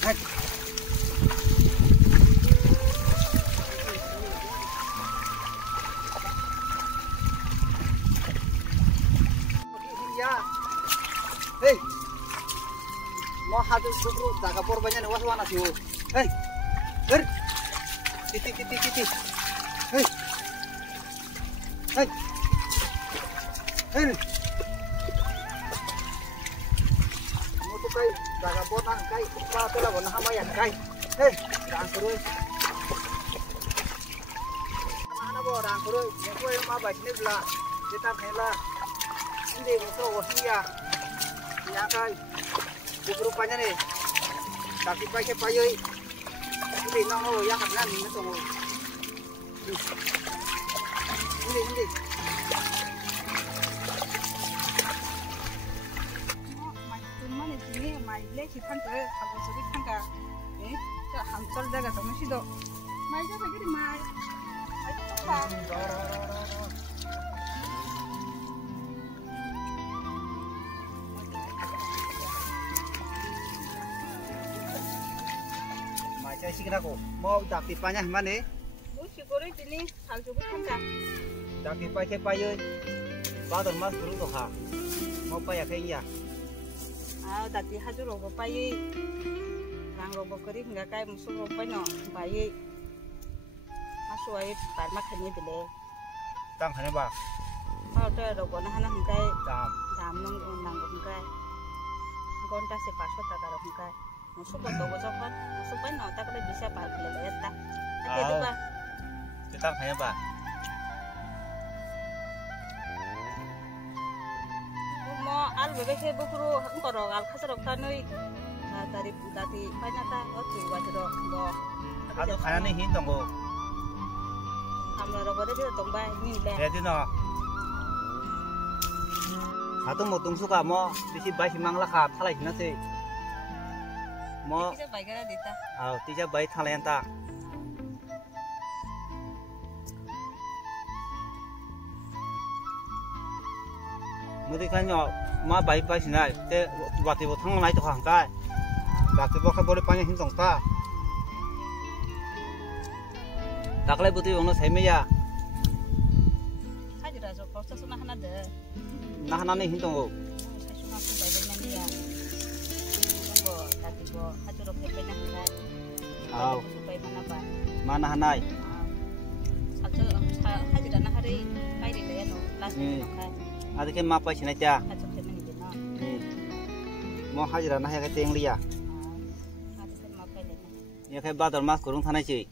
Hei, mau hadu bukru jaga porbannya nih waswana sih. Hei, ber, titi. Hei, hei, hei. Mau tuh kai jaga porban kai, apa tuh lah warna hamayan kai. Hei, rang terus. Mana bo rang terus? Yang yang mau baca ni belah, kita kena. Ini musuh wasiya. Ya kai, rupanya nih, kaki pakai payoi, ini nong ya karena ini tunggu, ini. Cuma di sini mai leki kan ke, kalau sedikit kan ke, ke hancur jaga tuh masih do, mai jaga jadi mai itu apa? Saya sih kira kok mau tak pipanya mana? Mau syukurin ini hal cukup kan? Tak pipai pakai badan mas turun tuh ha. Mau payah kayaknya. Tadi haju robo pakai, rang robo kering nggak kayak musuh robo no, pakai masuk air parmak hanya beli. Tang hanya bah. Ada robo nah hanya hengkai. Tam nong hengkai. Gonta si pasok tak ada hengkai. Musuh betul kan, musuh pun tak ada bisa pakai lelet tak. Ada tu bah. Kita hanya bah. Mau al bebek bukuru engkau al kasar tanui. Dari banyak tak, tu wajar bo. Aduh kaya ni hin tunggu. Kamu robo dia tunggu ini le. Jadi no. Satu mau tunggu suka mau disi bayi mangla kat, halai nasi. Mau tiga baik ada dita. Tiga bayi talenta. Mesti kan yo, mau bayi sini, te waktu itu tang naik tu hangkai. Waktu itu kan boleh panjang hintong ta. Tak lagi butuh orang saya ya. Haji raja proses sunah nade. Nah nani hintong go. Saya sunah tu baik mana dia. Tadi bo haji rok banyak kan. Supaya mana ba? Mana hanai? Satu haji dana hari baik dia no, last kan. Ada ke mapa sini aja. Haji mana ni no. Mau haji dana hari ke teng liya. Haji kan mapa dia. Ya ke badal mas kurung tanah sih.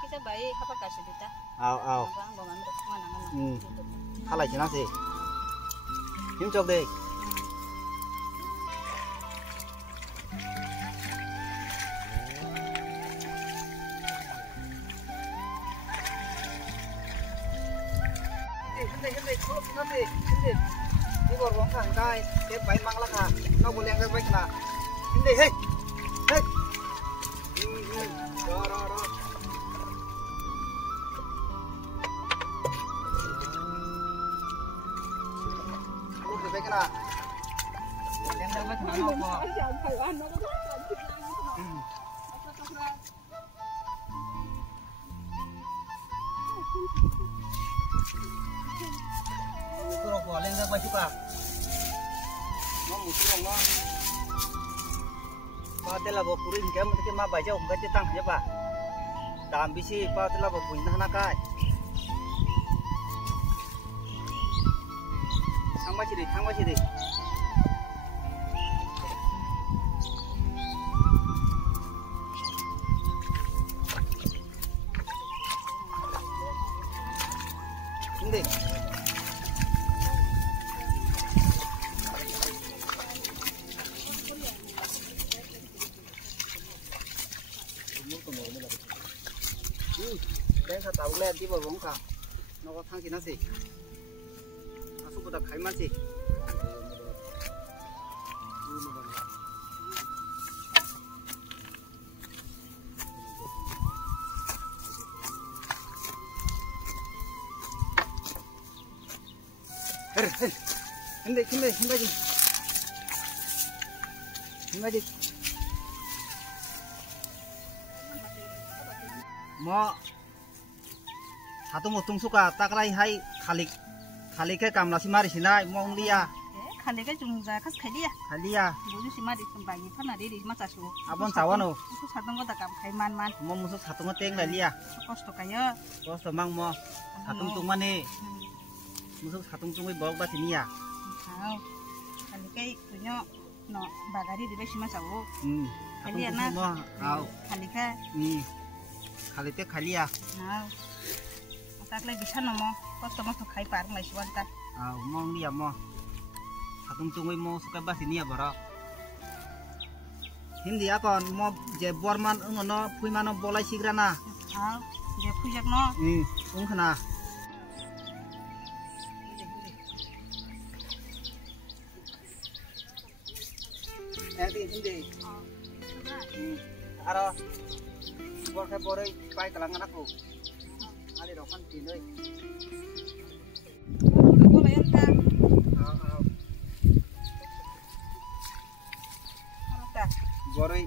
Kita baik apa kasih dita? Bang ambil mana. Halai sini sih. Himcok deh. Hindi. Di bawah ruang kangkai, dia bayi mangla kah? Kau boleh yang baik lah. Hindi, hei. Ro. Lu baik lah. Yang baik mana kau? Kurang boleh nggak baca pak? Mau musuh mau? Patelah bawa kuring kamu tadi mau baca enggak cetang aja pak? Dalam bisi patelah bawa punya anak kai. Thang baca deh. Hindi. Saya tahu lihat di bawah kah, nak thang sini sih, masuk pada kaiman sih. Hindi. mo satu mutung suka taklai hai khalik ke kamla si mari sinai mong dia khali cái chung ra khas khai dia khalia buju si mari sembayi thana di masa su abon sawano su satong ko takam khai man mo musuk satu ngoteng la lia kosto kaya bos temang mo satu tung mane musuk satu tung bok ba tinia hao khali cái tunyo no bagari di besi masa wo khalia na au khali ka khalite khalia hao taklai bisa nomo kosto mo to khai par mai suanta au mong dia mo satu tung mo suka ba tinia bara hindi akon mo je borman ngono puimano bolai sigrana hao je pujak no ungkhana hindi aro borke borai pai kalangan aku ali rokan tinoi bola yanta arota borai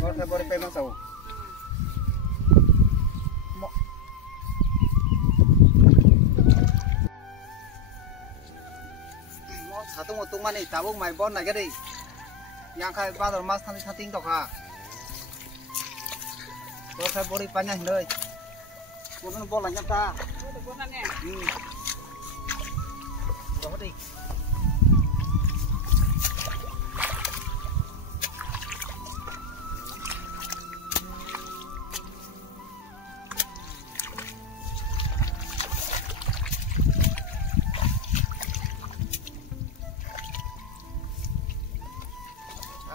borke borai pai masau mo satu mutung mani tabung mai bon na gadi yang kai badar mas thani thating to kha borke borai panya hindoi bukan bola nyata bola ne đó đi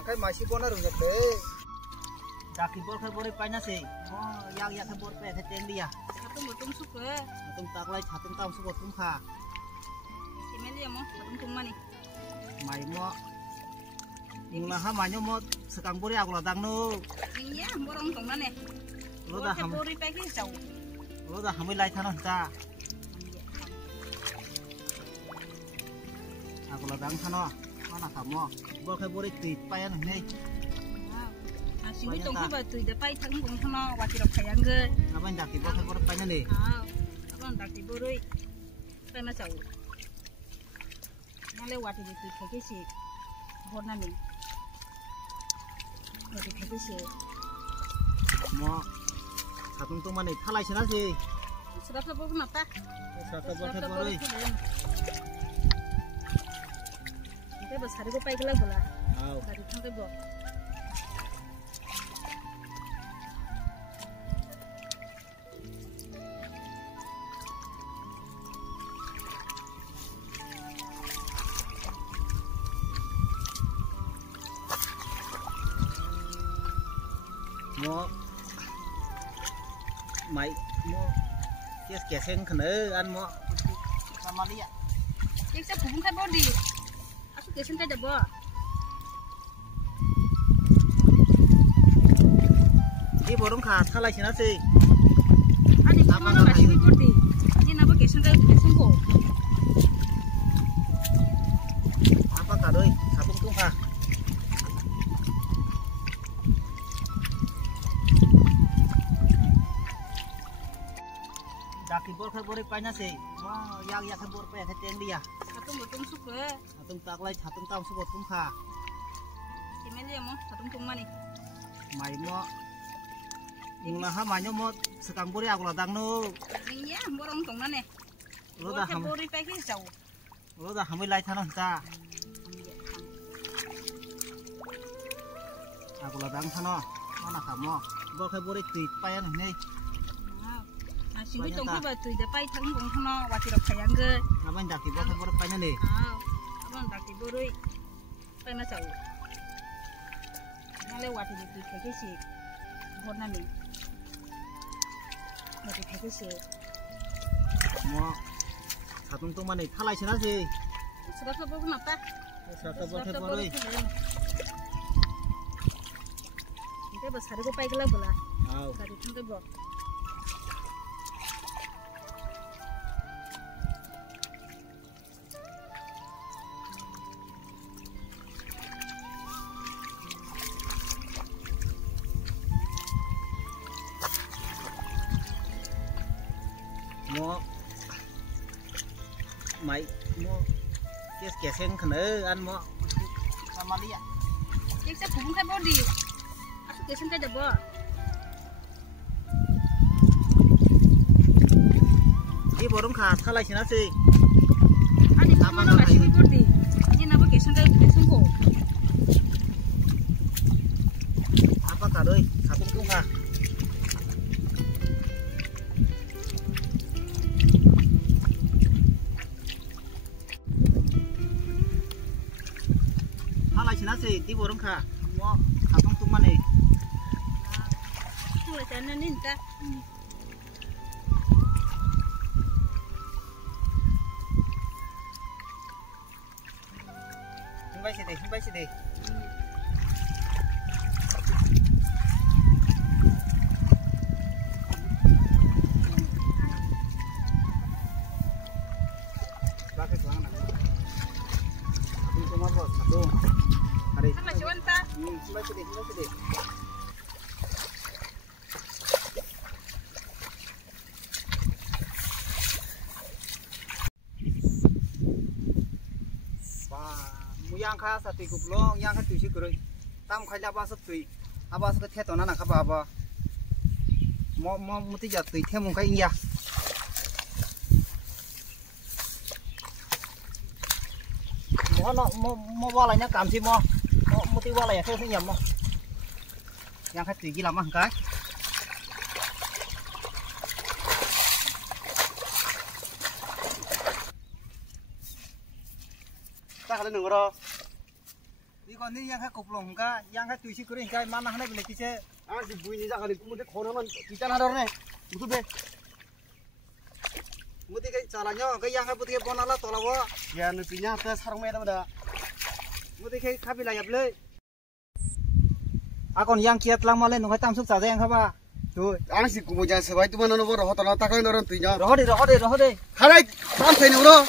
cái máy xí bón nó được nhập đấy đặc kỳ bón khai bón đây na sih yang khai bón pe khai tên đi à satu mutung suka tung tak lai satu tam suka tung kha Kimeli mo satu mani mai mo mula ha manyo mo sekang buri aku ladang nu iya borong tong nane lo dah ham bori pagi jauh lo dah hamil lai thanon ta aku ladang thano mana kamo bor khai buri ti payan nei Sini tong ka ba tu da pai thang bong thano wati rok khayang ge apa ndak ki bor khai buri payan nei abang dak ti boroi pai ma jauh nale wati di tu khake si borna min wati khake si mo satung tung mani thalai sena si sudah ka bor na ta saka bor khai buri kita besar ko pai gela bola au dari thang ke bo mo mai mo kes keng khne an mo sama dia Iksa bubung kai bodi aku kesen kai jabo di borong kha thalai sena si ani kuma na bashi bi bodi ni na bo kesen ko apa kadoi satung tung kha daki bor khai bori paina se wah yang khai bor pe khai teng dia satu mutung suka satung tak lai satung tam subot tung kha Kimeli mo satu mani mai mo mula ha manyo mo sekang buri aku ladang nu iya borong tong nane lo dah ham bori pagi jauh lo dah hamil lai thanon ta aku ladang thano mana kamo bor khai bori ti payan nei Sini tong ka ba tu da pai thang bong thano wati rok khayang ge apa ndak ki bor khai bori paina nei abang dak ti boroi pai ma jauh nale wati di tu khake si borna min wati khake si mo satung tung mani thalai sena si sudah ka bor na ta saka bor khai bori kita besar ko pai gela bola au dari thang ke bo Mo mai mo keseng kene an mo sama dia. Yang saya hubung kai body. Aku kesen kai jabo. Di borong kha thalai sina sih. Ani mana masih body. Ini napa kesen ko. Apa kadoi? Sabung tung kha. Thalai sina sih di borong kha. Mo sabung tung mana? Tuh sana nih ta. Simpai sini. Pakai celana. Aku cuma buat satu. Hari. Sama Siwanta. Simpai sini. Yang kha satu kuplong, yang kha tujuh kerui, tam kha apa setui, apa satu tiap tahun anak apa, mau muti jatuh tiap muka India, mau walanya kamsi mau muti walanya saya senyum mau, yang kha tujuh lama enggak, tak ada nunggu. Ikan ini yang kau pulang enggak, yang kau tujuh kering enggak, mana hendak beli kicau? di bunyi jangan di kumute konaman kita nadarne betul be Muti kayak caranya, kayak yang kau putih pon ala tolawa, ya nupinya atas sarung merah pada muti kayak kapi layak beli. Akon yang kiat lang malen nunggu tam suk saja yang kapa, tuh. anak si kumujan sebaik tu mana nomor roh tanah takai orang tunya Roh deh. harai sampai ni bro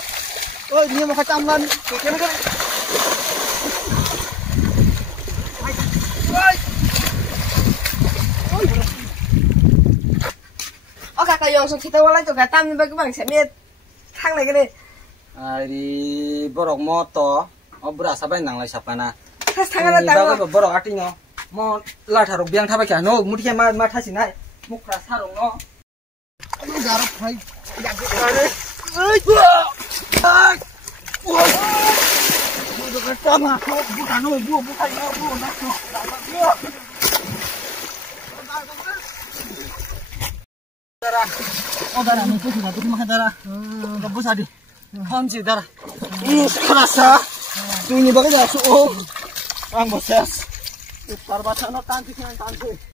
Oh, ini mau kacam lan, kena kan? Kakak yang sok kita walai tuh kata nih bagi bang semit kang lagi nih. Ari borok moto, berasa bae nang lai sapana. Kas tangan lah tahu. Borok artinya mau lataruk biang thapa kya no mutia ma thasi nai mukra sarung no. Aduh garap hai. Udah kacam aku, bukan darah. Oh darah, itu sudah makan darah. Rebus adi. Hamsi darah. Kerasa. Tunyi banget ya, Ang boses. Tar baca no tanti.